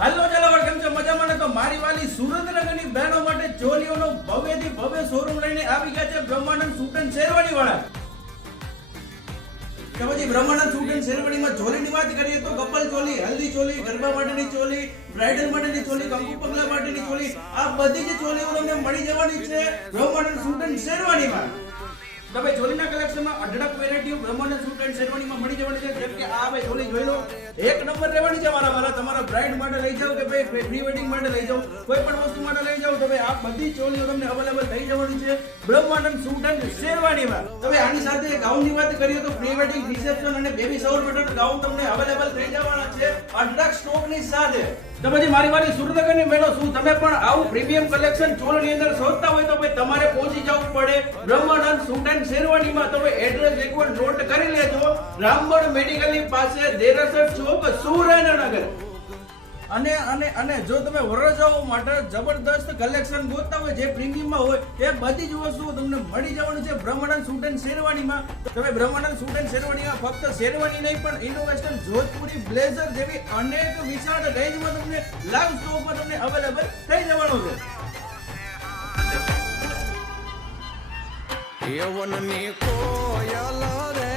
હાલો ચાલો કેમ છો મજામાં ને? તો મારી વાલી સુરેન્દ્રનગરની બહેનો માટે ચોલીઓનો ભવ્યથી ભવ્ય શોરૂમ લઈને આવી ગયા છે બ્રહ્માનંદ સૂટ એન્ડ શેરવાની વાળા. તો પછી બ્રહ્માનંદ સૂટ એન્ડ શેરવાણીમાં ચોલીની વાત કરીએ તો કપલ ચોલી, હલ્દી ચોલી, ગરબા માટેની ચોલી, બ્રાઇડલ માટેની ચોલી, કંકુ પગલા માટેની ચોલી, આ બધી જ ચોલીઓ તમને મળી જવાની છે બ્રહ્માનંદ સૂટ એન્ડ શેરવાણીમાં. તો ભાઈ ચોલીના કલેક્શનમાં અઢળક વેરાયટીઓ બ્રહ્માનંદ સૂટ એન્ડ શેરવાણીમાં મળી જવાની છે. જેમ કે આ ભાઈ ચોલી જોઈ લો, એક નંબર રહેવાની છે મારા તમારા બ્રાઇડ માટે લઈ જાઓ કે ભાઈ પ્રી વેડિંગ માટે લઈ જાઓ, કોઈ પણ વસ્તુ માટે લઈ જાઓ તો ભાઈ આ બધી ચોલીઓ તમને અવેલેબલ થઈ જવાની છે બ્રહ્માનંદ સૂટ એન્ડ શેરવાણીમાં. તો ભાઈ આની સાથે ગાઉનની વાત કરીએ તો પ્રી વેડિંગ, રિસેપ્શન અને બેબી શાવર માટેના ગાઉન તમને અવેલેબલ થઈ જવાના છે અઢળક સ્ટોકની સાથે. તો પછી મારી સુરતની બહેનો, શું તમે પણ આવું પ્રીમિયમ કલેક્શન ચોલની અંદર શોધતા હોય તો ભાઈ તમારે પહોંચી જવું પડે બ્રહ્માનંદ સૂટ એન્ડ શેરવાણીમાં. તો ભાઈ એડ્રેસ એકવાર નોટ કરી લેજો, રામબણ મેડિકલની પાસે દેરાસર ચોક, સુરેન્દ્રનગર. અને જો તમે વરરાજાઓ માટે જબરદસ્ત કલેક્શન ગોતતા હોય જે પ્રીમિયમમાં હોય એ બધી જ વસ્તુઓ તમને મળી જવાની છે બ્રહ્માનંદ સૂટ એન્ડ શેરવાણીમાં. તમે બ્રહ્માનંદ સૂટ એન્ડ શેરવાણીમાં ફક્ત શેરવાની નહીં પણ ઇન્ડો વેસ્ટર્ન, જોધપુરી, બ્લેઝર જેવી અનેક વિશાળ રેન્જમાં તમને લાઈવ સ્ટોકમાં તમને અવેલેબલ થઈ જવાનું છે. યવનની કોયલ રે